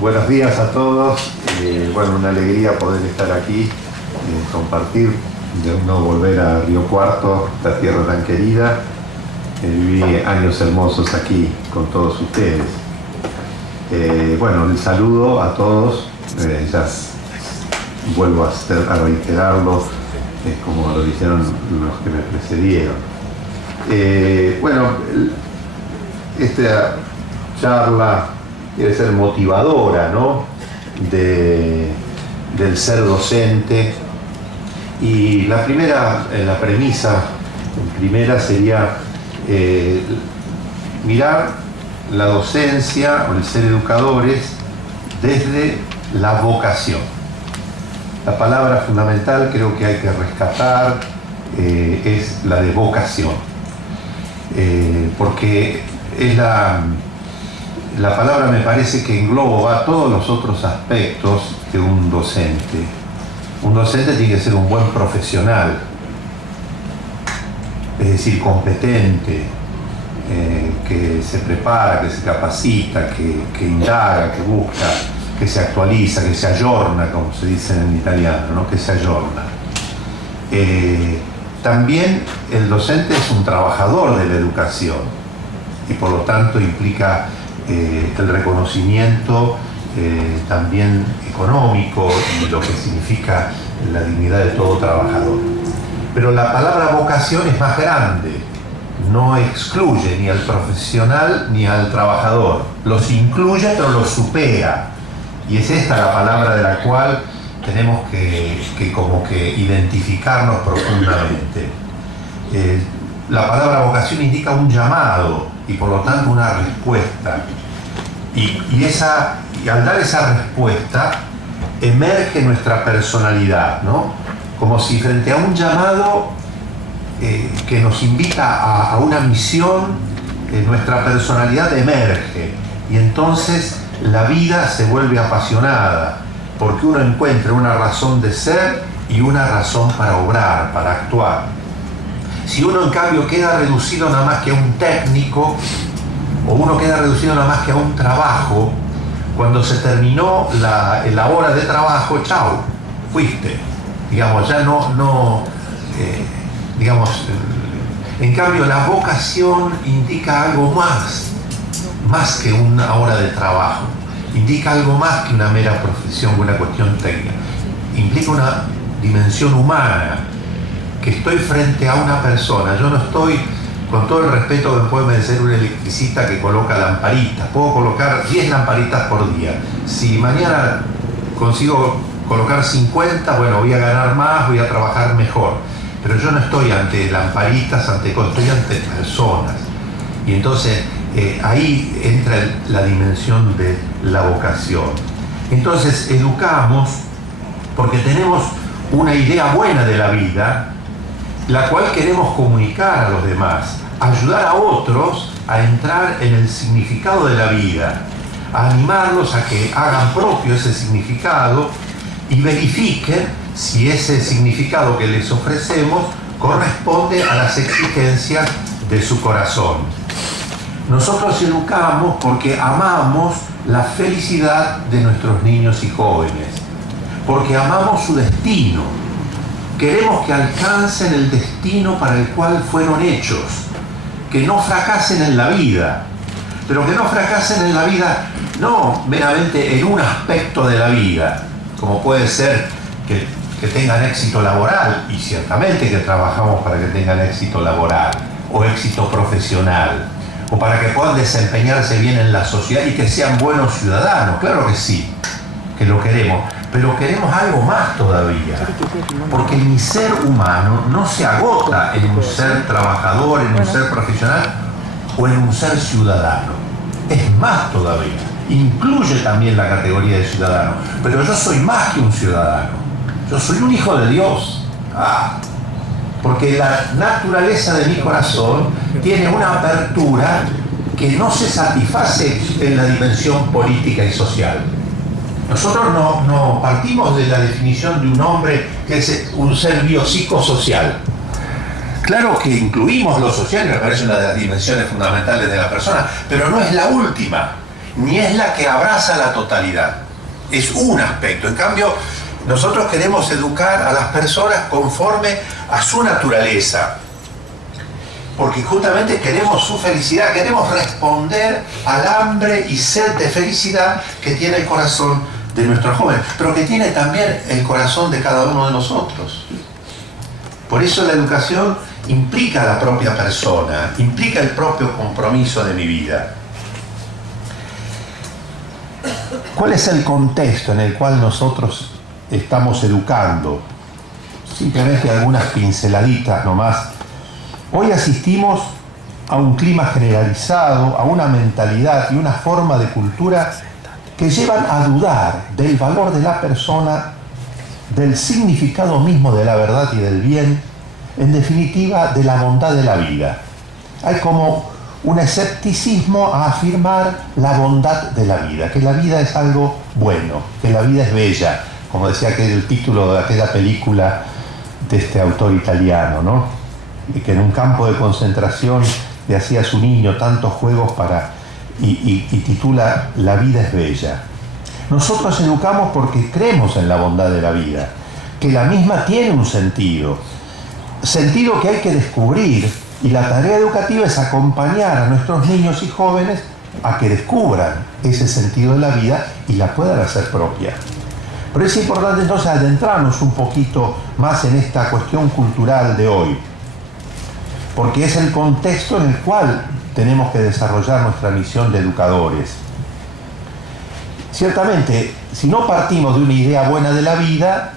Buenos días a todos. Bueno, una alegría poder estar aquí, compartir, de nuevo volver a Río Cuarto, esta tierra tan querida. Viví años hermosos aquí con todos ustedes. Bueno, el saludo a todos. Vuelvo a reiterarlo, como lo dijeron los que me precedieron. Bueno, esta charla quiere ser motivadora, ¿no? Del ser docente. Y la premisa primera sería mirar la docencia o el ser educadores desde la vocación. La palabra fundamental creo que hay que rescatar es la de vocación, porque es la palabra, me parece que engloba todos los otros aspectos de un docente. Un docente tiene que ser un buen profesional, es decir, competente, que se prepara, que se capacita, que indaga, que busca, que se actualiza, que se ayorna, como se dice en italiano, ¿no? Que se ayorna. También el docente es un trabajador de la educación y por lo tanto implica el reconocimiento también económico y lo que significa la dignidad de todo trabajador. Pero la palabra vocación es más grande, no excluye ni al profesional ni al trabajador, los incluye pero los supera, y es esta la palabra de la cual tenemos que como que identificarnos profundamente. La palabra vocación indica un llamado y por lo tanto una respuesta. Y al dar esa respuesta emerge nuestra personalidad, ¿no? Como si frente a un llamado que nos invita a una misión, nuestra personalidad emerge y entonces la vida se vuelve apasionada porque uno encuentra una razón de ser y una razón para obrar, para actuar. Si uno en cambio queda reducido nada más que a un técnico, o uno queda reducido nada más que a un trabajo, cuando se terminó la hora de trabajo, chao, fuiste. Digamos, ya en cambio la vocación indica algo más que una hora de trabajo, indica algo más que una mera profesión, una cuestión técnica, implica una dimensión humana, que estoy frente a una persona, yo no estoy, con todo el respeto que me puede merecer un electricista que coloca lamparitas, puedo colocar 10 lamparitas por día, si mañana consigo colocar 50, bueno, voy a ganar más, voy a trabajar mejor, pero yo no estoy ante lamparitas, ante cosas, estoy ante personas, y entonces ahí entra la dimensión de la vocación. Entonces educamos porque tenemos una idea buena de la vida, la cual queremos comunicar a los demás, ayudar a otros a entrar en el significado de la vida, a animarlos a que hagan propio ese significado y verifiquen si ese significado que les ofrecemos corresponde a las exigencias de su corazón. Nosotros educamos porque amamos la felicidad de nuestros niños y jóvenes, porque amamos su destino. Queremos que alcancen el destino para el cual fueron hechos, que no fracasen en la vida, pero que no fracasen en la vida no meramente en un aspecto de la vida, como puede ser que tengan éxito laboral, y ciertamente que trabajamos para que tengan éxito laboral o éxito profesional, o para que puedan desempeñarse bien en la sociedad y que sean buenos ciudadanos, claro que sí, que lo queremos. Pero queremos algo más todavía, porque mi ser humano no se agota en un ser trabajador, en un ser profesional o en un ser ciudadano. Es más todavía, incluye también la categoría de ciudadano, pero yo soy más que un ciudadano, yo soy un hijo de Dios, porque la naturaleza de mi corazón tiene una apertura que no se satisface en la dimensión política y social. Nosotros no partimos de la definición de un hombre que es un ser biopsicosocial. Claro que incluimos lo social, me parece una de las dimensiones fundamentales de la persona, pero no es la última. ni es la que abraza la totalidad. Es un aspecto. En cambio, nosotros queremos educar a las personas conforme a su naturaleza, porque justamente queremos su felicidad, queremos responder al hambre y sed de felicidad que tiene el corazón de nuestros jóvenes, pero que tiene también el corazón de cada uno de nosotros. Por eso la educación implica a la propia persona, implica el propio compromiso de mi vida. ¿Cuál es el contexto en el cual nosotros estamos educando? Simplemente algunas pinceladitas nomás. Hoy asistimos a un clima generalizado, a una mentalidad y una forma de cultura que llevan a dudar del valor de la persona, del significado mismo de la verdad y del bien, en definitiva, de la bondad de la vida. Hay como un escepticismo a afirmar la bondad de la vida, que la vida es algo bueno, que la vida es bella, como decía el título de aquella película de este autor italiano, ¿no? Y que en un campo de concentración le hacía a su niño tantos juegos y titula La vida es bella. Nosotros educamos porque creemos en la bondad de la vida, que la misma tiene un sentido que hay que descubrir, y la tarea educativa es acompañar a nuestros niños y jóvenes a que descubran ese sentido de la vida y la puedan hacer propia. Pero es importante entonces adentrarnos un poquito más en esta cuestión cultural de hoy, porque es el contexto en el cual tenemos que desarrollar nuestra misión de educadores. Ciertamente, si no partimos de una idea buena de la vida,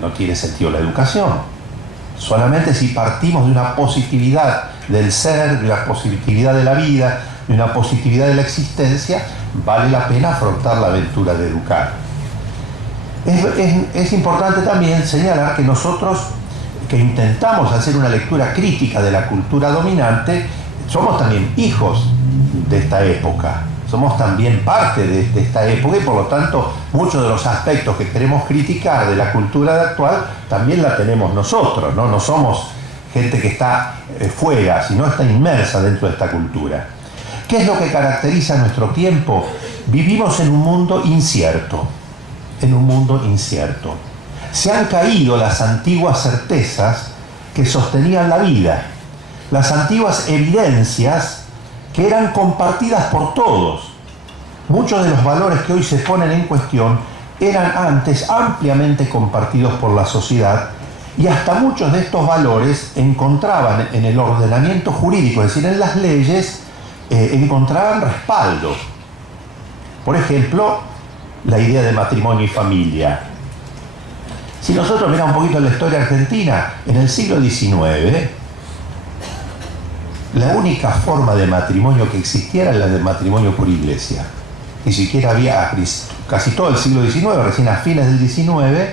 no tiene sentido la educación. Solamente si partimos de una positividad del ser, de una positividad de la vida, de una positividad de la existencia, vale la pena afrontar la aventura de educar. Es importante también señalar que nosotros, que intentamos hacer una lectura crítica de la cultura dominante, somos también hijos de esta época, somos también parte de esta época, y por lo tanto muchos de los aspectos que queremos criticar de la cultura actual también la tenemos nosotros, ¿no? No somos gente que está fuera, sino está inmersa dentro de esta cultura. ¿Qué es lo que caracteriza nuestro tiempo? Vivimos en un mundo incierto, Se han caído las antiguas certezas que sostenían la vida, las antiguas evidencias que eran compartidas por todos. Muchos de los valores que hoy se ponen en cuestión eran antes ampliamente compartidos por la sociedad, y hasta muchos de estos valores encontraban en el ordenamiento jurídico, es decir, en las leyes, encontraban respaldo. Por ejemplo, la idea de matrimonio y familia. Si nosotros miramos un poquito la historia argentina, en el siglo XIX, la única forma de matrimonio que existía era la de matrimonio por iglesia. Ni siquiera había, casi todo el siglo XIX, recién a fines del XIX,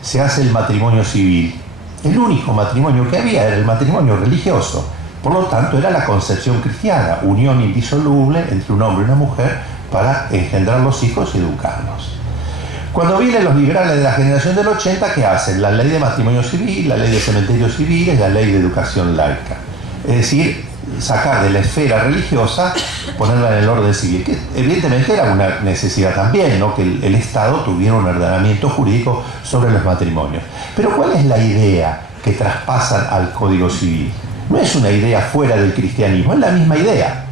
se hace el matrimonio civil. El único matrimonio que había era el matrimonio religioso. Por lo tanto, era la concepción cristiana, unión indisoluble entre un hombre y una mujer para engendrar los hijos y educarlos. Cuando vienen los liberales de la generación del 80, ¿qué hacen? La ley de matrimonio civil, la ley de cementerios civiles, la ley de educación laica. Es decir, sacar de la esfera religiosa, ponerla en el orden civil, que evidentemente era una necesidad también, ¿no? Que el Estado tuviera un ordenamiento jurídico sobre los matrimonios. Pero ¿cuál es la idea que traspasan al Código Civil? No es una idea fuera del cristianismo, es la misma idea.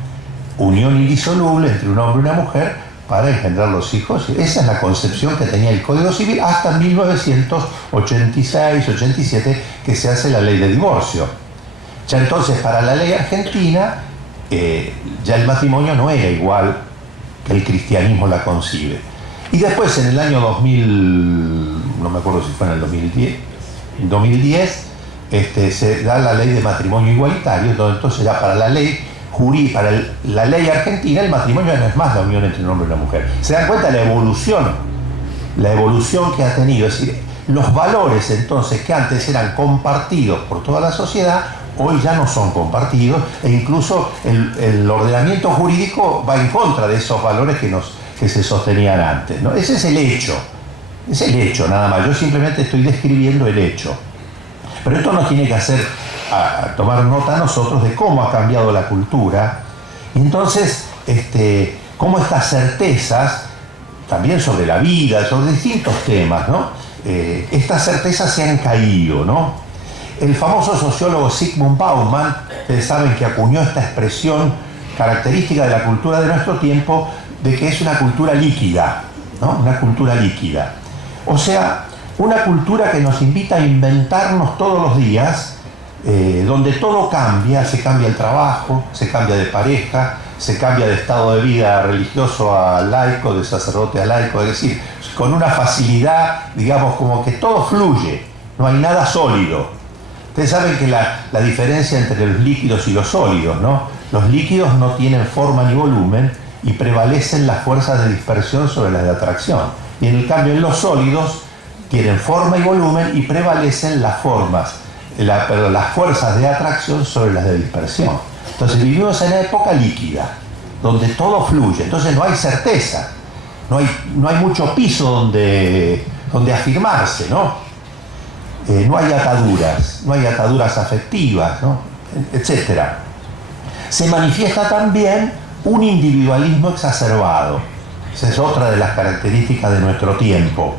Unión indisoluble entre un hombre y una mujer para engendrar los hijos. Esa es la concepción que tenía el Código Civil hasta 1986-87, que se hace la ley de divorcio. Ya entonces, para la ley argentina, ya el matrimonio no era igual que el cristianismo la concibe. Y después, en el año 2000, no me acuerdo si fue en el 2010, se da la ley de matrimonio igualitario, entonces ya para la ley para la ley argentina, el matrimonio no es más la unión entre un hombre y una mujer. ¿Se dan cuenta la evolución que ha tenido? Es decir, los valores entonces que antes eran compartidos por toda la sociedad, hoy ya no son compartidos, e incluso el ordenamiento jurídico va en contra de esos valores que se sostenían antes, ¿no? Ese es el hecho nada más. Yo simplemente estoy describiendo el hecho. Pero esto nos tiene que hacer tomar nota a nosotros de cómo ha cambiado la cultura. Y entonces cómo estas certezas, también sobre la vida, sobre distintos temas, ¿no? Estas certezas se han caído, ¿no? El famoso sociólogo Zygmunt Bauman, ustedes saben que acuñó esta expresión característica de la cultura de nuestro tiempo, de que es una cultura líquida, ¿no? Una cultura líquida. O sea, una cultura que nos invita a inventarnos todos los días, donde todo cambia, se cambia el trabajo, se cambia de pareja, se cambia de estado de vida religioso a laico, de sacerdote a laico, es decir, con una facilidad, digamos, como que todo fluye, no hay nada sólido. Ustedes saben que la diferencia entre los líquidos y los sólidos, ¿no? Los líquidos no tienen forma ni volumen y prevalecen las fuerzas de dispersión sobre las de atracción. Y en el cambio en los sólidos tienen forma y volumen y prevalecen las fuerzas de atracción sobre las de dispersión. Entonces vivimos en una época líquida, donde todo fluye, entonces no hay certeza, no hay mucho piso donde afirmarse, ¿no? No hay ataduras afectivas, ¿no? Etcétera. Se manifiesta también un individualismo exacerbado. Esa es otra de las características de nuestro tiempo.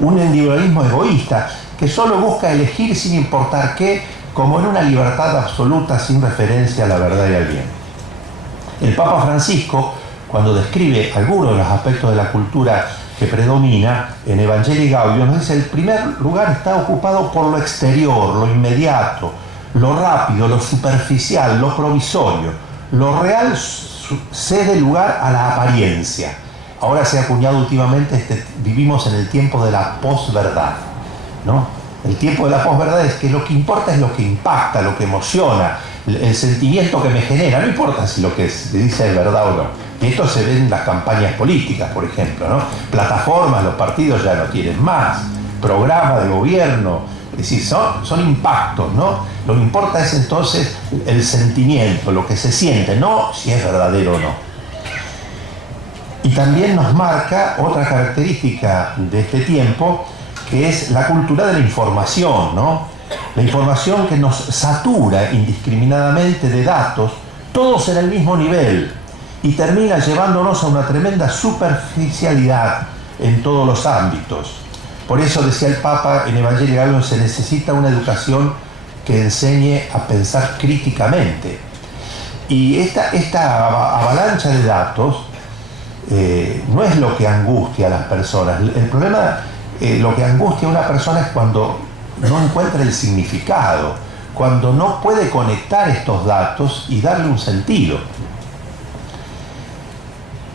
Un individualismo egoísta que solo busca elegir sin importar qué, como en una libertad absoluta sin referencia a la verdad y al bien. El Papa Francisco, cuando describe algunos de los aspectos de la cultura que predomina en Evangelii Gaudium, nos dice: el primer lugar está ocupado por lo exterior, lo inmediato, lo rápido, lo superficial, lo provisorio. Lo real cede lugar a la apariencia. Ahora se ha acuñado últimamente, vivimos en el tiempo de la posverdad, ¿no? El tiempo de la posverdad es que lo que importa es lo que impacta, lo que emociona, el sentimiento que me genera. No importa si lo que se dice es verdad o no. Y esto se ve en las campañas políticas, por ejemplo, ¿no? Plataformas, los partidos ya no tienen más, programas de gobierno, es decir, son impactos, ¿no? Lo que importa es entonces el sentimiento, lo que se siente, no si es verdadero o no. Y también nos marca otra característica de este tiempo, que es la cultura de la información, ¿no? La información que nos satura indiscriminadamente de datos, todos en el mismo nivel, y termina llevándonos a una tremenda superficialidad en todos los ámbitos. Por eso decía el Papa en Evangelii Gaudium: se necesita una educación que enseñe a pensar críticamente. Y esta avalancha de datos no es lo que angustia a las personas. El problema, lo que angustia a una persona es cuando no encuentra el significado, cuando no puede conectar estos datos y darle un sentido.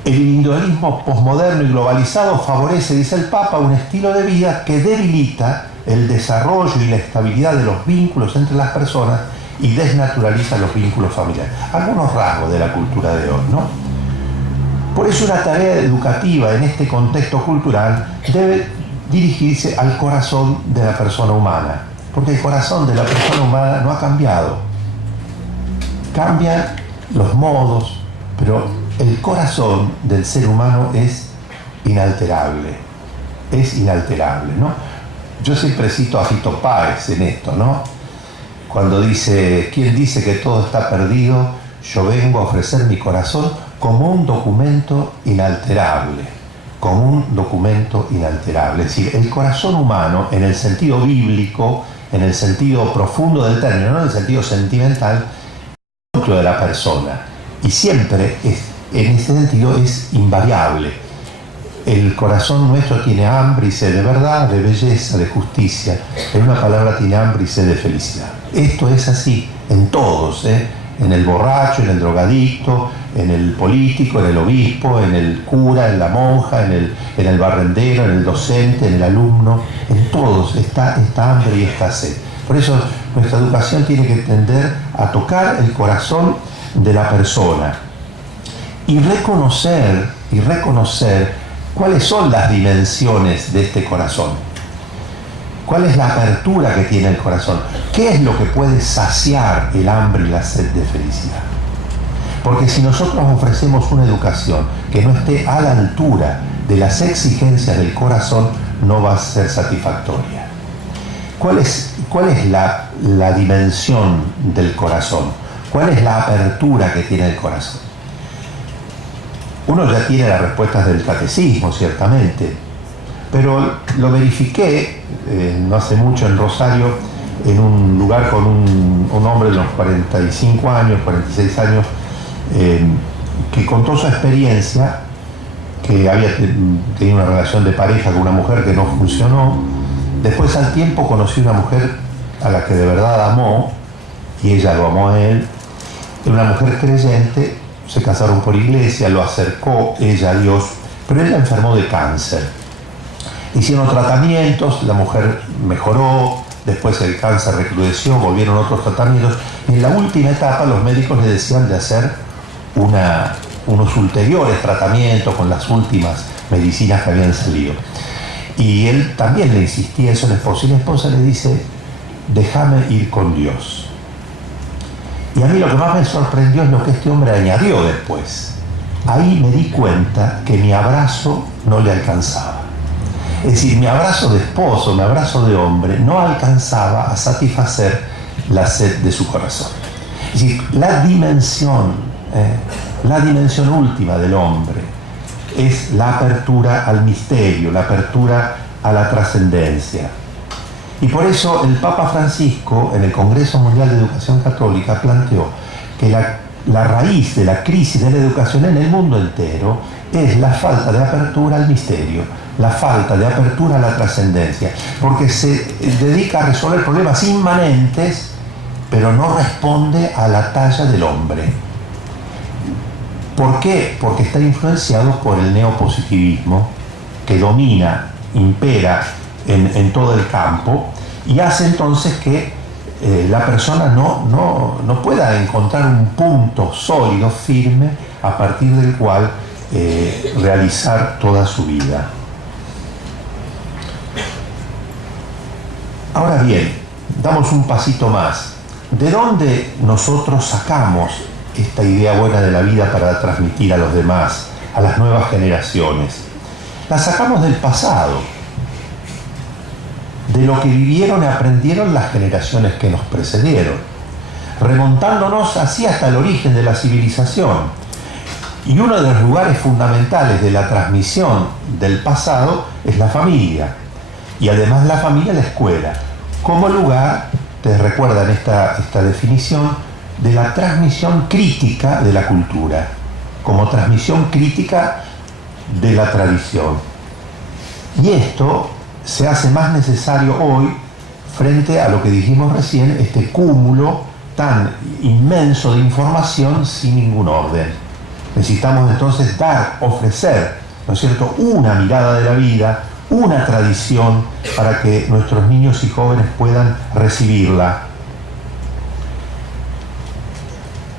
El individualismo posmoderno y globalizado favorece, dice el Papa, un estilo de vida que debilita el desarrollo y la estabilidad de los vínculos entre las personas y desnaturaliza los vínculos familiares. Algunos rasgos de la cultura de hoy, ¿no? Por eso una tarea educativa en este contexto cultural debe dirigirse al corazón de la persona humana, porque el corazón de la persona humana no ha cambiado. Cambian los modos, pero el corazón del ser humano es inalterable, ¿no? Yo siempre cito a Fito Páez en esto, ¿no? Cuando dice: ¿quién dice que todo está perdido? Yo vengo a ofrecer mi corazón como un documento inalterable, Es decir, el corazón humano, en el sentido bíblico, en el sentido profundo del término, no en el sentido sentimental, es el núcleo de la persona, y siempre en ese sentido es invariable. El corazón nuestro tiene hambre y sed de verdad, de belleza, de justicia. En una palabra, tiene hambre y sed de felicidad. Esto es así en todos, en el borracho, en el drogadicto, en el político, en el obispo, en el cura, en la monja, en el barrendero, en el docente, en el alumno. En todos está esta hambre y esta sed. Por eso nuestra educación tiene que tender a tocar el corazón de la persona y reconocer cuáles son las dimensiones de este corazón. ¿Cuál es la apertura que tiene el corazón? ¿Qué es lo que puede saciar el hambre y la sed de felicidad? Porque si nosotros ofrecemos una educación que no esté a la altura de las exigencias del corazón, no va a ser satisfactoria. ¿Cuál es la dimensión del corazón? ¿Cuál es la apertura que tiene el corazón? Uno ya tiene las respuestas del catecismo, ciertamente, pero lo verifiqué no hace mucho en Rosario, en un lugar con un hombre de unos 45 años, 46 años, que contó su experiencia, que había tenido una relación de pareja con una mujer que no funcionó. Después, al tiempo, conoció una mujer a la que de verdad amó, y ella lo amó a él. Era una mujer creyente, se casaron por iglesia, lo acercó ella a Dios, pero ella enfermó de cáncer. Hicieron tratamientos, la mujer mejoró, después el cáncer recrudeció, volvieron otros tratamientos, y en la última etapa los médicos le decían de hacer unos ulteriores tratamientos con las últimas medicinas que habían salido. Y él también le insistía eso a la esposa, y la esposa le dice: déjame ir con Dios. Y a mí lo que más me sorprendió es lo que este hombre añadió después. Ahí me di cuenta que mi abrazo no le alcanzaba. Es decir, mi abrazo de esposo, mi abrazo de hombre, no alcanzaba a satisfacer la sed de su corazón. Es decir, la dimensión última del hombre es la apertura al misterio, la apertura a la trascendencia. Y por eso el Papa Francisco, en el Congreso Mundial de Educación Católica, planteó que la raíz de la crisis de la educación en el mundo entero es la falta de apertura al misterio, la falta de apertura a la trascendencia, porque se dedica a resolver problemas inmanentes, pero no responde a la talla del hombre. ¿Por qué? Porque está influenciado por el neopositivismo, que domina, impera en todo el campo, y hace entonces que la persona no pueda encontrar un punto sólido, firme, a partir del cual realizar toda su vida. Ahora bien, damos un pasito más. ¿De dónde nosotros sacamos esta idea buena de la vida para transmitir a los demás, a las nuevas generaciones? La sacamos del pasado, de lo que vivieron y aprendieron las generaciones que nos precedieron, remontándonos así hasta el origen de la civilización. Y uno de los lugares fundamentales de la transmisión del pasado es la familia, y además la familia, la escuela, como lugar, te recuerdan esta definición, de la transmisión crítica de la cultura, como transmisión crítica de la tradición. Y esto se hace más necesario hoy frente a lo que dijimos recién, este cúmulo tan inmenso de información sin ningún orden. Necesitamos entonces ofrecer, ¿no es cierto?, una mirada de la vida, una tradición para que nuestros niños y jóvenes puedan recibirla.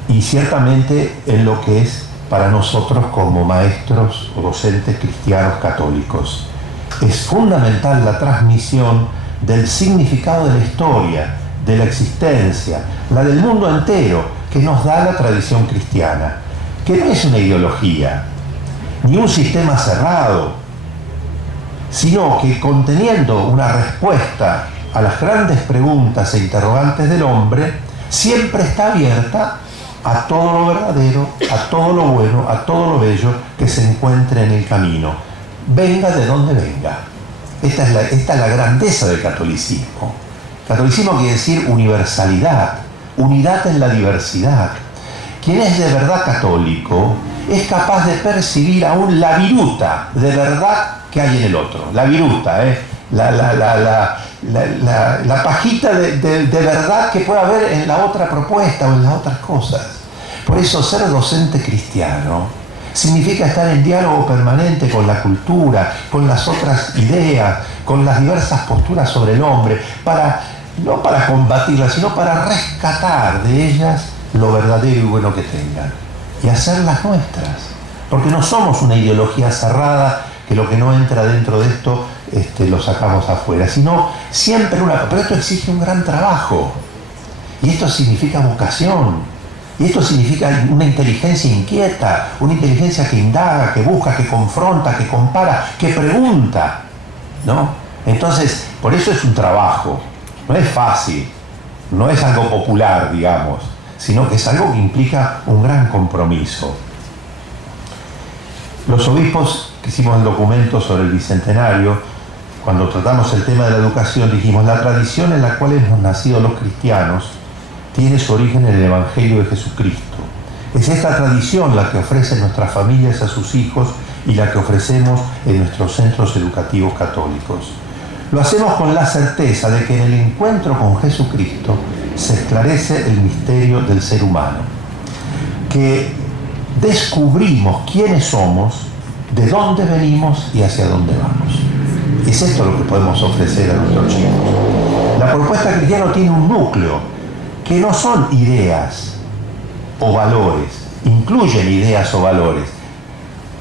Y ciertamente en lo que es para nosotros como maestros o docentes cristianos católicos. Es fundamental la transmisión del significado de la historia, de la existencia, la del mundo entero, que nos da la tradición cristiana, que no es una ideología, ni un sistema cerrado, sino que conteniendo una respuesta a las grandes preguntas e interrogantes del hombre, siempre está abierta a todo lo verdadero, a todo lo bueno, a todo lo bello que se encuentre en el camino, venga de donde venga. Esta es la grandeza del catolicismo. Catolicismo quiere decir universalidad, unidad en la diversidad. Quien es de verdad católico es capaz de percibir aún la viruta de verdad que hay en el otro. La viruta, la pajita de verdad que puede haber en la otra propuesta o en las otras cosas. Por eso ser docente cristiano significa estar en diálogo permanente con la cultura, con las otras ideas, con las diversas posturas sobre el hombre, no para combatirlas, sino para rescatar de ellas lo verdadero y bueno que tengan y hacerlas nuestras. Porque no somos una ideología cerrada que lo que no entra dentro de esto lo sacamos afuera, sino siempre pero esto exige un gran trabajo, y esto significa vocación, y esto significa una inteligencia inquieta, una inteligencia que indaga, que busca, que confronta, que compara, que pregunta, ¿no? Entonces, por eso es un trabajo, no es fácil, no es algo popular, digamos, sino que es algo que implica un gran compromiso. Los obispos que hicimos el documento sobre el Bicentenario, cuando tratamos el tema de la educación, dijimos: la tradición en la cual hemos nacido los cristianos tiene su origen en el Evangelio de Jesucristo. Es esta tradición la que ofrecen nuestras familias a sus hijos y la que ofrecemos en nuestros centros educativos católicos. Lo hacemos con la certeza de que en el encuentro con Jesucristo se esclarece el misterio del ser humano, que descubrimos quiénes somos, de dónde venimos y hacia dónde vamos. Es esto lo que podemos ofrecer a nuestros chicos. La propuesta cristiana tiene un núcleo, que no son ideas o valores, incluyen ideas o valores,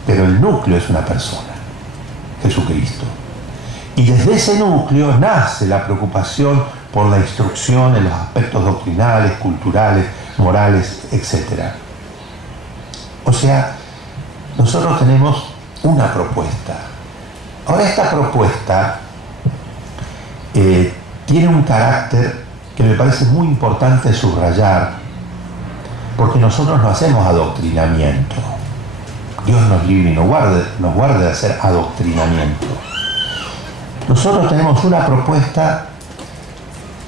pero el núcleo es una persona, Jesucristo. Y desde ese núcleo nace la preocupación por la instrucción en los aspectos doctrinales, culturales, morales, etc. O sea, nosotros tenemos una propuesta. Ahora, esta propuesta tiene un carácter que me parece muy importante subrayar, porque nosotros no hacemos adoctrinamiento. Dios nos libre y nos guarde de hacer adoctrinamiento. Nosotros tenemos una propuesta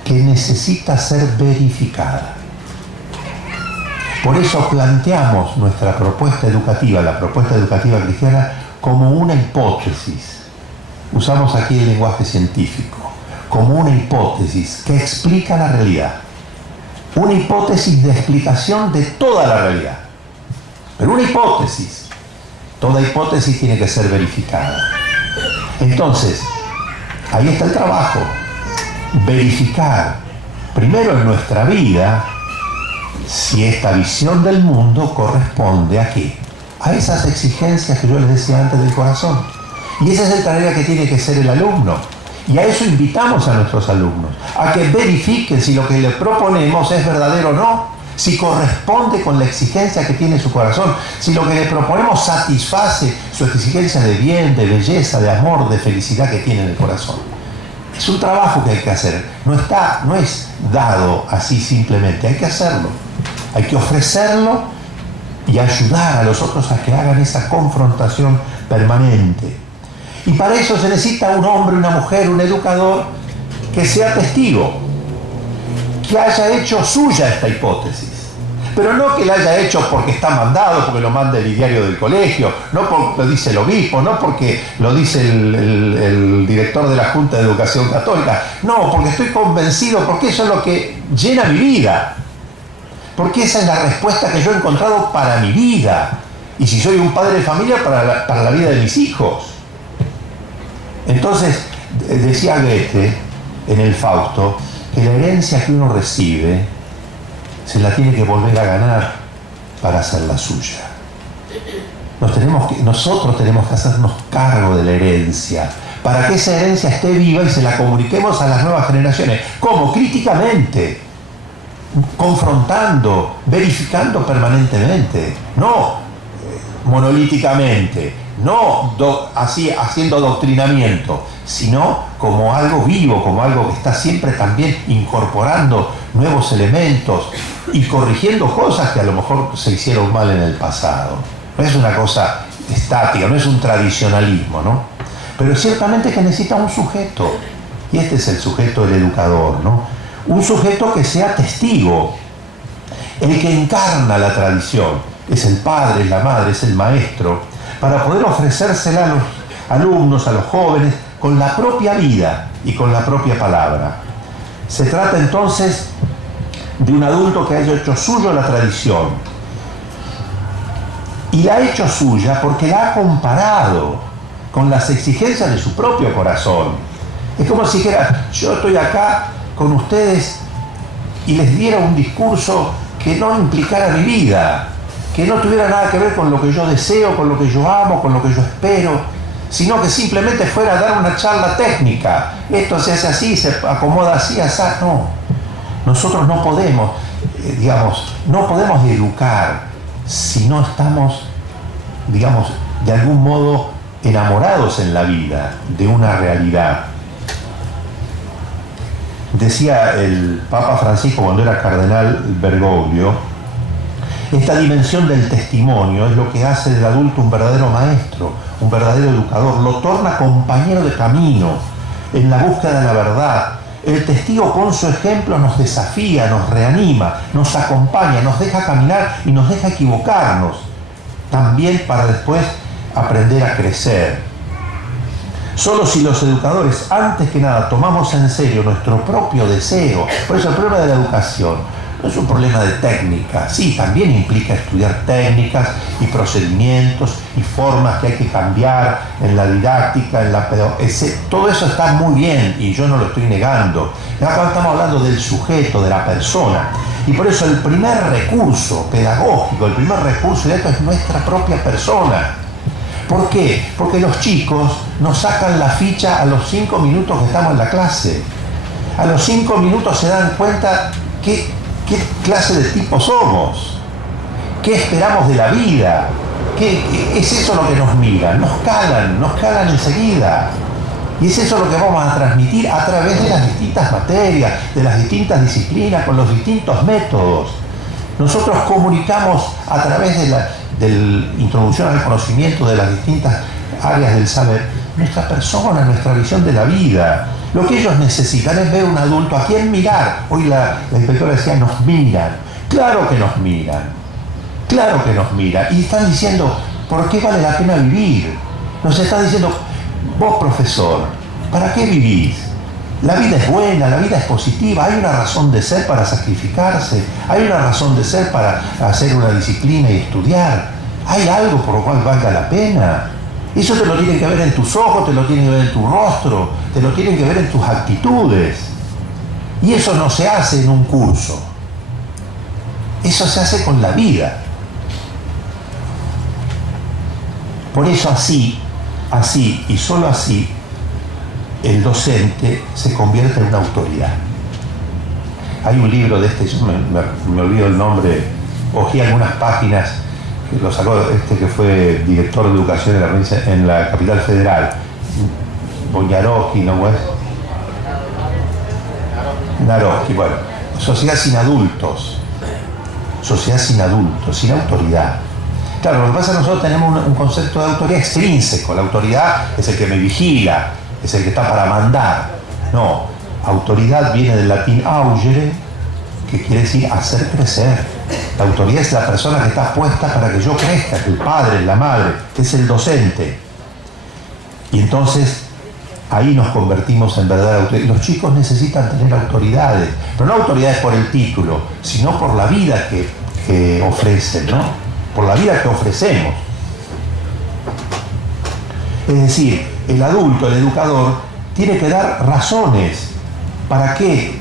que necesita ser verificada. Por eso planteamos nuestra propuesta educativa, la propuesta educativa cristiana, como una hipótesis. Usamos aquí el lenguaje científico, como una hipótesis que explica la realidad. Una hipótesis de explicación de toda la realidad. Pero una hipótesis. Toda hipótesis tiene que ser verificada. Entonces, ahí está el trabajo. Verificar, primero en nuestra vida, si esta visión del mundo corresponde a qué. A esas exigencias que yo les decía antes del corazón. Y esa es la tarea que tiene que ser el alumno. Y a eso invitamos a nuestros alumnos, a que verifiquen si lo que les proponemos es verdadero o no, si corresponde con la exigencia que tiene su corazón, si lo que le proponemos satisface su exigencia de bien, de belleza, de amor, de felicidad que tiene en el corazón. Es un trabajo que hay que hacer, no es dado así simplemente, hay que hacerlo, hay que ofrecerlo y ayudar a los otros a que hagan esa confrontación permanente. Y para eso se necesita un hombre, una mujer, un educador que sea testigo, que haya hecho suya esta hipótesis. Pero no que la haya hecho porque está mandado, porque lo manda el diario del colegio, no porque lo dice el obispo, no porque lo dice el director de la Junta de Educación Católica. No, porque estoy convencido, porque eso es lo que llena mi vida. Porque esa es la respuesta que yo he encontrado para mi vida. Y si soy un padre de familia, para la vida de mis hijos. Entonces, decía Goethe en el Fausto, que la herencia que uno recibe se la tiene que volver a ganar para hacerla suya. Nosotros tenemos que hacernos cargo de la herencia, para que esa herencia esté viva y se la comuniquemos a las nuevas generaciones. ¿Cómo? Críticamente, confrontando, verificando permanentemente, no monolíticamente, no así haciendo adoctrinamiento, sino como algo vivo, como algo que está siempre también incorporando nuevos elementos y corrigiendo cosas que a lo mejor se hicieron mal en el pasado. No es una cosa estática, no es un tradicionalismo, ¿no? Pero ciertamente que necesita un sujeto, y este es el sujeto del educador, ¿no? Un sujeto que sea testigo, el que encarna la tradición. Es el padre, es la madre, es el maestro, para poder ofrecérsela a los alumnos, a los jóvenes, con la propia vida y con la propia palabra. Se trata entonces de un adulto que haya hecho suyo la tradición. Y la ha hecho suya porque la ha comparado con las exigencias de su propio corazón. Es como si dijera: yo estoy acá con ustedes y les diera un discurso que no implicara mi vida, que no tuviera nada que ver con lo que yo deseo, con lo que yo amo, con lo que yo espero, sino que simplemente fuera a dar una charla técnica. Esto se hace así, se acomoda así, así. No. Nosotros no podemos, no podemos educar si no estamos, de algún modo enamorados en la vida de una realidad. Decía el Papa Francisco cuando era cardenal Bergoglio Esta dimensión del testimonio es lo que hace del adulto un verdadero maestro, un verdadero educador, lo torna compañero de camino en la búsqueda de la verdad. El testigo con su ejemplo nos desafía, nos reanima, nos acompaña, nos deja caminar y nos deja equivocarnos, también para después aprender a crecer. Solo si los educadores, antes que nada, tomamos en serio nuestro propio deseo. Por eso el problema de la educación no es un problema de técnica. Sí, también implica estudiar técnicas y procedimientos y formas que hay que cambiar en la didáctica, en la pedagogía. Todo eso está muy bien y yo no lo estoy negando. Acá estamos hablando del sujeto, de la persona. Y por eso el primer recurso pedagógico, el primer recurso de esto es nuestra propia persona. ¿Por qué? Porque los chicos nos sacan la ficha a los 5 minutos que estamos en la clase. A los 5 minutos se dan cuenta qué clase de tipo somos, qué esperamos de la vida, qué es eso lo que nos miran, nos calan enseguida. Y es eso lo que vamos a transmitir a través de las distintas materias, de las distintas disciplinas, con los distintos métodos. Nosotros comunicamos a través de la introducción al conocimiento de las distintas áreas del saber, nuestra persona, nuestra visión de la vida. Lo que ellos necesitan es ver un adulto a quien mirar. Hoy la inspectora decía, nos miran. Claro que nos miran. Claro que nos miran. Y están diciendo, ¿por qué vale la pena vivir? Nos están diciendo, vos profesor, ¿para qué vivís? La vida es buena, la vida es positiva, hay una razón de ser para sacrificarse, hay una razón de ser para hacer una disciplina y estudiar. Hay algo por lo cual valga la pena. Eso te lo tienen que ver en tus ojos, te lo tienen que ver en tu rostro, te lo tienen que ver en tus actitudes. Y eso no se hace en un curso. Eso se hace con la vida. Por eso así y solo así, el docente se convierte en una autoridad. Hay un libro de yo me olvido el nombre, ojeé algunas páginas, lo sacó que fue director de educación en la capital federal, Boñaroski, ¿no es? Naroski, bueno, sociedad sin adultos, sin autoridad. Claro, lo que pasa es que nosotros tenemos un concepto de autoridad extrínseco. La autoridad es el que me vigila, es el que está para mandar. No, autoridad viene del latín augere, que quiere decir hacer crecer. La autoridad es la persona que está puesta para que yo crezca, que el padre, la madre, que es el docente. Y entonces ahí nos convertimos en verdadera autoridad. Los chicos necesitan tener autoridades, pero no autoridades por el título, sino por la vida que ofrecen, ¿no? Por la vida que ofrecemos. Es decir, el adulto, el educador, tiene que dar razones para qué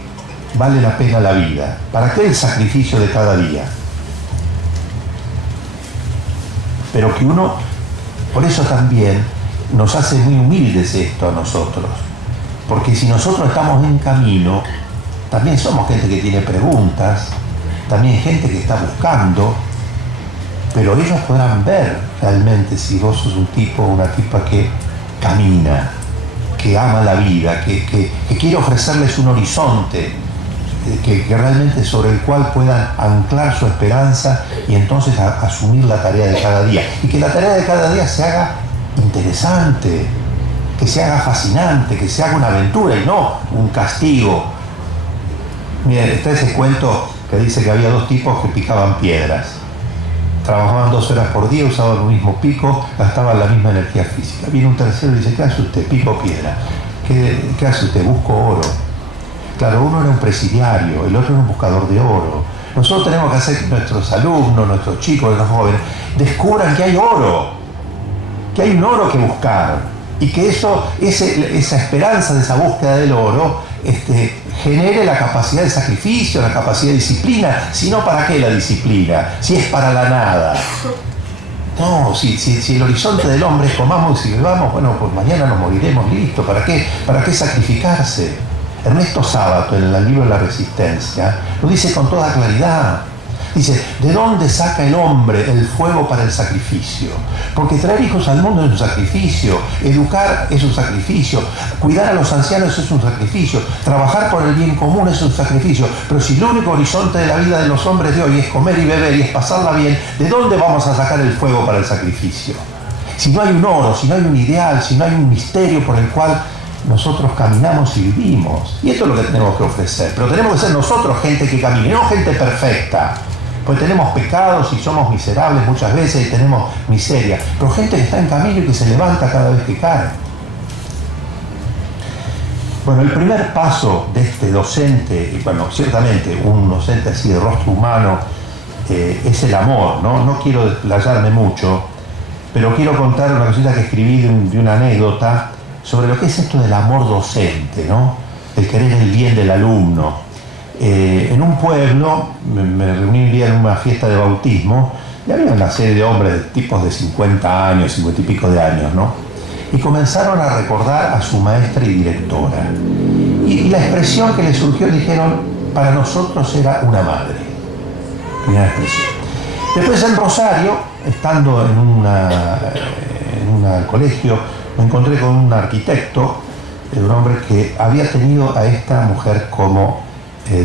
vale la pena la vida, para qué el sacrificio de cada día. Pero que uno, por eso también nos hace muy humildes esto a nosotros, porque si nosotros estamos en camino, también somos gente que tiene preguntas, también gente que está buscando, pero ellos podrán ver realmente si vos sos un tipo o una tipa que camina, que ama la vida, que quiere ofrecerles un horizonte, que realmente sobre el cual puedan anclar su esperanza y entonces asumir la tarea de cada día. Y que la tarea de cada día se haga interesante, que se haga fascinante, que se haga una aventura y no un castigo. Miren, está ese cuento que dice que había 2 tipos que picaban piedras. Trabajaban 2 horas por día, usaban el mismo pico, gastaban la misma energía física. Viene un tercero y dice, ¿qué hace usted? Pico piedra. ¿Qué hace usted? Busco oro. Claro, uno era un presidiario, el otro era un buscador de oro. Nosotros tenemos que hacer que nuestros alumnos, nuestros chicos, nuestros jóvenes, descubran que hay oro, que hay un oro que buscar, y que esa esperanza de esa búsqueda del oro genere la capacidad de sacrificio, la capacidad de disciplina. Si no, ¿para qué la disciplina? Si es para la nada. No, si el horizonte del hombre es comamos y bebamos, bueno, pues mañana nos moriremos, listo. ¿Para qué sacrificarse? Ernesto Sábato, en el libro La Resistencia, lo dice con toda claridad. Dice, ¿de dónde saca el hombre el fuego para el sacrificio? Porque traer hijos al mundo es un sacrificio, educar es un sacrificio, cuidar a los ancianos es un sacrificio, trabajar por el bien común es un sacrificio. Pero si el único horizonte de la vida de los hombres de hoy es comer y beber y es pasarla bien, ¿de dónde vamos a sacar el fuego para el sacrificio? Si no hay un oro, si no hay un ideal, si no hay un misterio por el cual nosotros caminamos y vivimos. Y esto es lo que tenemos que ofrecer. Pero tenemos que ser nosotros gente que camine, no gente perfecta. Porque tenemos pecados y somos miserables muchas veces y tenemos miseria. Pero gente que está en camino y que se levanta cada vez que cae. Bueno, el primer paso de este docente, y bueno, ciertamente un docente así de rostro humano, es el amor, ¿no? No quiero desplayarme mucho, pero quiero contar una cosita que escribí de una anécdota sobre lo que es esto del amor docente, ¿no? El querer el bien del alumno. En un pueblo, me reuní un día en una fiesta de bautismo, y había una serie de hombres, de tipos de 50 años, 50 y pico de años, ¿no? Y comenzaron a recordar a su maestra y directora. Y la expresión que les surgió, dijeron, para nosotros era una madre. Primera expresión. Después en Rosario, estando en un colegio, me encontré con un arquitecto, un hombre que había tenido a esta mujer como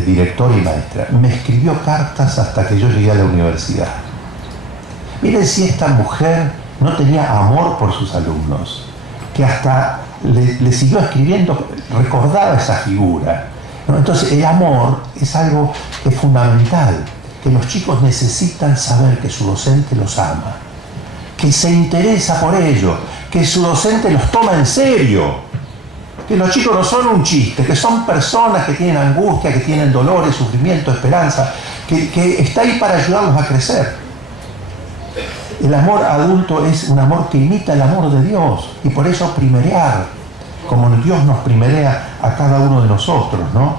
director y maestra. Me escribió cartas hasta que yo llegué a la universidad. Miren si esta mujer no tenía amor por sus alumnos, que hasta le siguió escribiendo, recordaba esa figura, ¿no? Entonces el amor es algo que es fundamental, que los chicos necesitan saber que su docente los ama, que se interesa por ellos, que su docente los toma en serio, que los chicos no son un chiste, que son personas que tienen angustia, que tienen dolores, sufrimiento, esperanza, que está ahí para ayudarlos a crecer. El amor adulto es un amor que imita el amor de Dios, y por eso primerear, como Dios nos primerea a cada uno de nosotros, ¿no?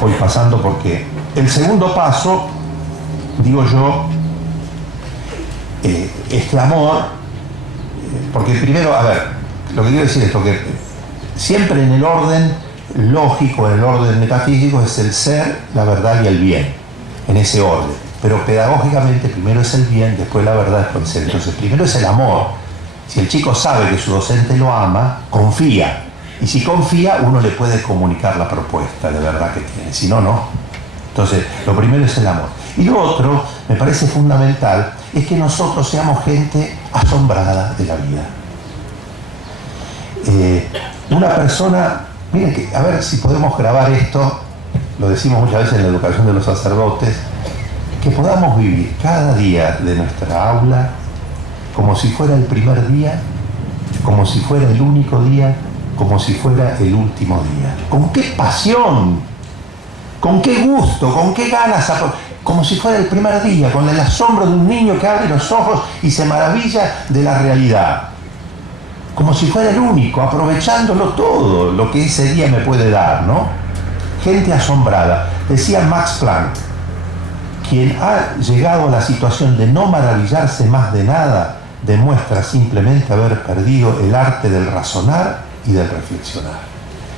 Voy pasando porque el segundo paso, digo yo, este amor, porque primero, a ver, lo que quiero decir es que siempre en el orden lógico, en el orden metafísico, es el ser, la verdad y el bien, en ese orden. Pero pedagógicamente primero es el bien, después la verdad, después el ser. Entonces primero es el amor. Si el chico sabe que su docente lo ama, confía. Y si confía, uno le puede comunicar la propuesta de verdad que tiene. Si no, no. Entonces, lo primero es el amor. Y lo otro, me parece fundamental, es que nosotros seamos gente asombrada de la vida. Una persona, miren que, a ver si podemos grabar esto, lo decimos muchas veces en la educación de los sacerdotes, que podamos vivir cada día de nuestra aula como si fuera el primer día, como si fuera el único día, como si fuera el último día. ¿Con qué pasión? ¿Con qué gusto? ¿Con qué ganas? Como si fuera el primer día, con el asombro de un niño que abre los ojos y se maravilla de la realidad. Como si fuera el único, aprovechándolo todo, lo que ese día me puede dar, ¿no? Gente asombrada. Decía Max Planck, quien ha llegado a la situación de no maravillarse más de nada, demuestra simplemente haber perdido el arte del razonar y del reflexionar.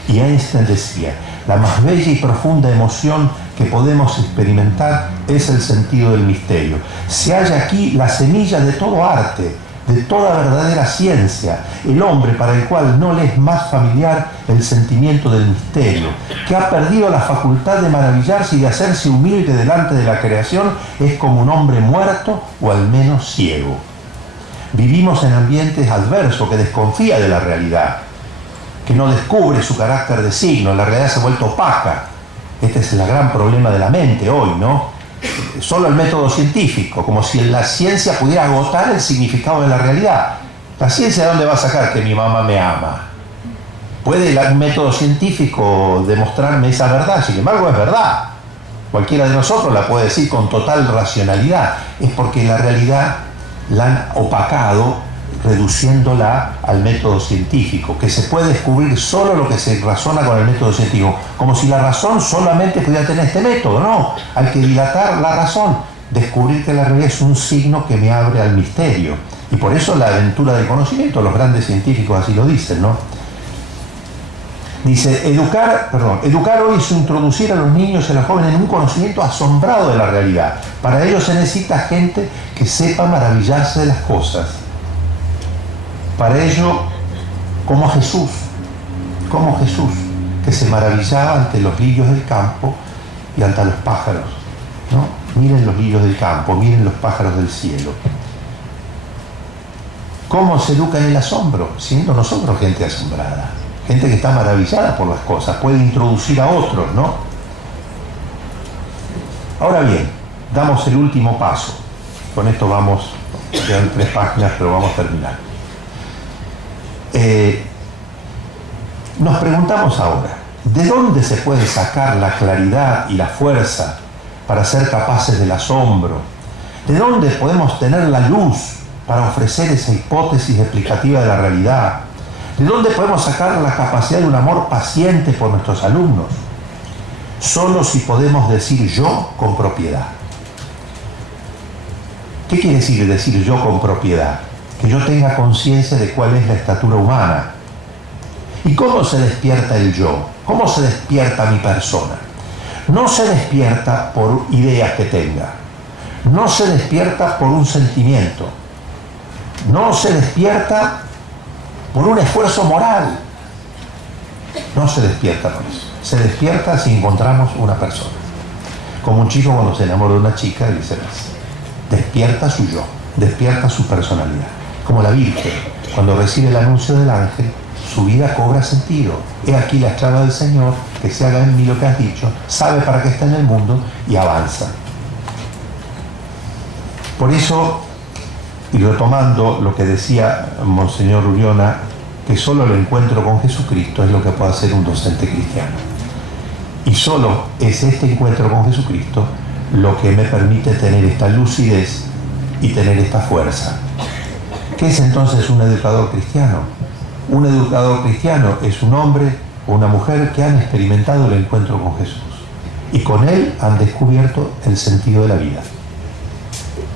Y Einstein decía, la más bella y profunda emoción que podemos experimentar es el sentido del misterio. Se halla aquí la semilla de todo arte, de toda verdadera ciencia, el hombre para el cual no le es más familiar el sentimiento del misterio, que ha perdido la facultad de maravillarse y de hacerse humilde delante de la creación, es como un hombre muerto o al menos ciego. Vivimos en ambientes adversos, que desconfía de la realidad, que no descubre su carácter de signo, la realidad se ha vuelto opaca. Este es el gran problema de la mente hoy, ¿no? Solo el método científico, como si la ciencia pudiera agotar el significado de la realidad. ¿La ciencia de dónde va a sacar que mi mamá me ama? ¿Puede el método científico demostrarme esa verdad? Sin embargo, es verdad. Cualquiera de nosotros la puede decir con total racionalidad. Es porque la realidad la han opacado, reduciéndola al método científico, que se puede descubrir solo lo que se razona con el método científico, como si la razón solamente pudiera tener este método. No, hay que dilatar la razón, descubrir que la realidad es un signo que me abre al misterio, y por eso la aventura del conocimiento, los grandes científicos así lo dicen, ¿no? Dice, educar hoy es introducir a los niños y a los jóvenes en un conocimiento asombrado de la realidad. Para ello se necesita gente que sepa maravillarse de las cosas. Para ello, como Jesús, que se maravillaba ante los lirios del campo y ante los pájaros, ¿no? Miren los lirios del campo, miren los pájaros del cielo. ¿Cómo se educa en el asombro? Siendo nosotros gente asombrada, gente que está maravillada por las cosas, puede introducir a otros, ¿no? Ahora bien, damos el último paso. Con esto vamos, quedan 3 páginas, pero vamos a terminar. Nos preguntamos ahora, ¿de dónde se puede sacar la claridad y la fuerza para ser capaces del asombro? ¿De dónde podemos tener la luz para ofrecer esa hipótesis explicativa de la realidad? ¿De dónde podemos sacar la capacidad de un amor paciente por nuestros alumnos? Solo si podemos decir yo con propiedad. ¿Qué quiere decir yo con propiedad? Que yo tenga conciencia de cuál es la estatura humana. ¿Y cómo se despierta el yo? ¿Cómo se despierta mi persona? No se despierta por ideas que tenga. No se despierta por un sentimiento. No se despierta por un esfuerzo moral. No se despierta por eso. Se despierta si encontramos una persona. Como un chico cuando se enamora de una chica, dice, despierta su yo, despierta su personalidad. Como la Virgen, cuando recibe el anuncio del ángel, su vida cobra sentido. He aquí la esclava del Señor, que se haga en mí lo que has dicho, sabe para qué está en el mundo y avanza. Por eso, y retomando lo que decía Monseñor Uriona, que solo el encuentro con Jesucristo es lo que puede hacer un docente cristiano. Y solo es este encuentro con Jesucristo lo que me permite tener esta lucidez y tener esta fuerza. ¿Qué es entonces un educador cristiano? Un educador cristiano es un hombre o una mujer que han experimentado el encuentro con Jesús y con él han descubierto el sentido de la vida,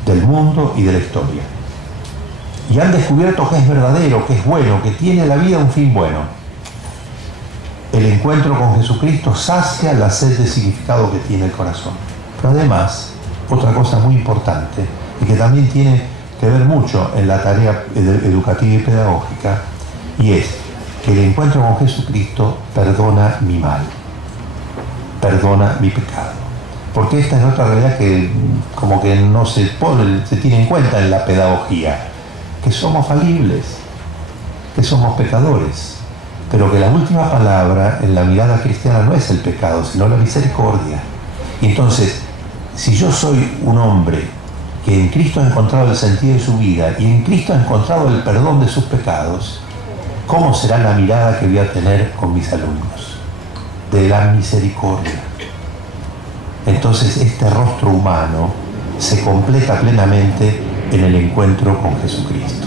del mundo y de la historia. Y han descubierto que es verdadero, que es bueno, que tiene la vida un fin bueno. El encuentro con Jesucristo sacia la sed de significado que tiene el corazón. Pero además, otra cosa muy importante y que también tiene que ver mucho en la tarea educativa y pedagógica, y es que el encuentro con Jesucristo perdona mi mal, perdona mi pecado. Porque esta es otra realidad que como que no se tiene en cuenta en la pedagogía, que somos falibles, que somos pecadores, pero que la última palabra en la mirada cristiana no es el pecado, sino la misericordia. Y entonces, si yo soy un hombre que en Cristo ha encontrado el sentido de su vida y en Cristo ha encontrado el perdón de sus pecados, ¿cómo será la mirada que voy a tener con mis alumnos? De la misericordia. Entonces este rostro humano se completa plenamente en el encuentro con Jesucristo.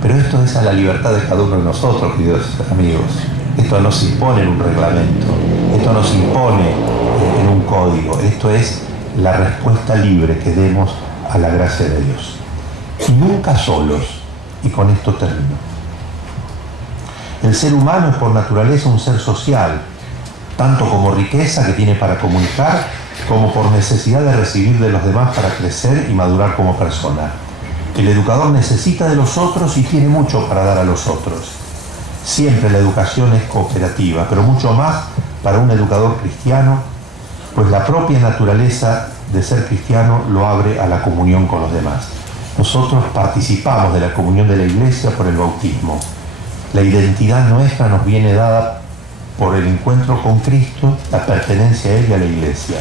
Pero esto es a la libertad de cada uno de nosotros, queridos amigos. Esto no se impone en un reglamento, esto no se impone en un código, esto es la respuesta libre que demos a la gracia de Dios. Y nunca solos, y con esto termino. El ser humano es por naturaleza un ser social, tanto como riqueza que tiene para comunicar, como por necesidad de recibir de los demás para crecer y madurar como persona. El educador necesita de los otros y tiene mucho para dar a los otros. Siempre la educación es cooperativa, pero mucho más para un educador cristiano, pues la propia naturaleza de ser cristiano lo abre a la comunión con los demás. Nosotros participamos de la comunión de la Iglesia por el bautismo. La identidad nuestra nos viene dada por el encuentro con Cristo, la pertenencia a Él y a la Iglesia.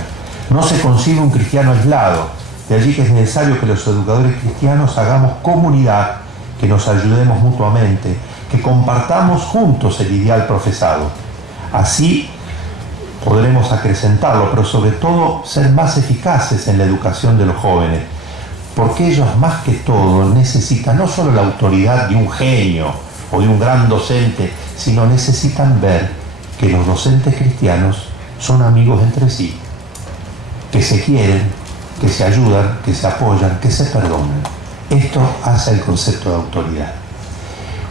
No se concibe un cristiano aislado, de allí que es necesario que los educadores cristianos hagamos comunidad, que nos ayudemos mutuamente, que compartamos juntos el ideal profesado. Así podremos acrecentarlo, pero sobre todo ser más eficaces en la educación de los jóvenes, porque ellos más que todo necesitan no solo la autoridad de un genio o de un gran docente, sino necesitan ver que los docentes cristianos son amigos entre sí, que se quieren, que se ayudan, que se apoyan, que se perdonan. Esto hace el concepto de autoridad.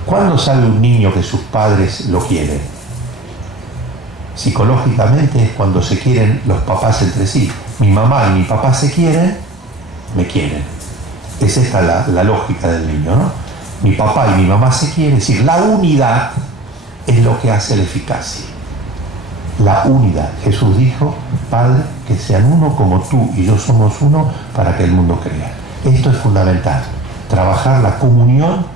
¿Cuándo sabe un niño que sus padres lo quieren? psicológicamente es cuando se quieren los papás entre sí. Mi mamá y mi papá se quieren, me quieren. Es esta la lógica del niño, ¿no? Mi papá y mi mamá se quieren, es decir, la unidad es lo que hace la eficacia. La unidad. Jesús dijo, Padre, que sean uno como tú y yo somos uno para que el mundo crea. Esto es fundamental. Trabajar la comunión,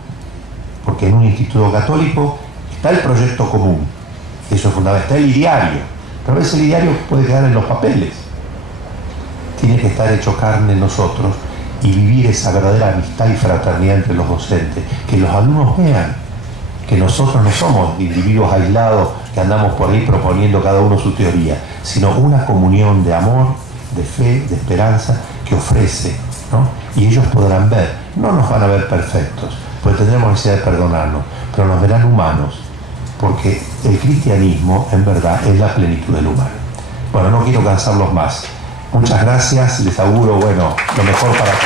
porque en un instituto católico está el proyecto común. Eso es fundamental. Está el ideario. Pero a veces el ideario puede quedar en los papeles. Tiene que estar hecho carne en nosotros y vivir esa verdadera amistad y fraternidad entre los docentes. Que los alumnos vean que nosotros no somos individuos aislados que andamos por ahí proponiendo cada uno su teoría, sino una comunión de amor, de fe, de esperanza que ofrece, ¿no? Y ellos podrán ver, no nos van a ver perfectos, porque tendremos necesidad de perdonarnos, pero nos verán humanos, porque el cristianismo en verdad es la plenitud del humano. Bueno, no quiero cansarlos más. Muchas gracias, les auguro, bueno, lo mejor para todos.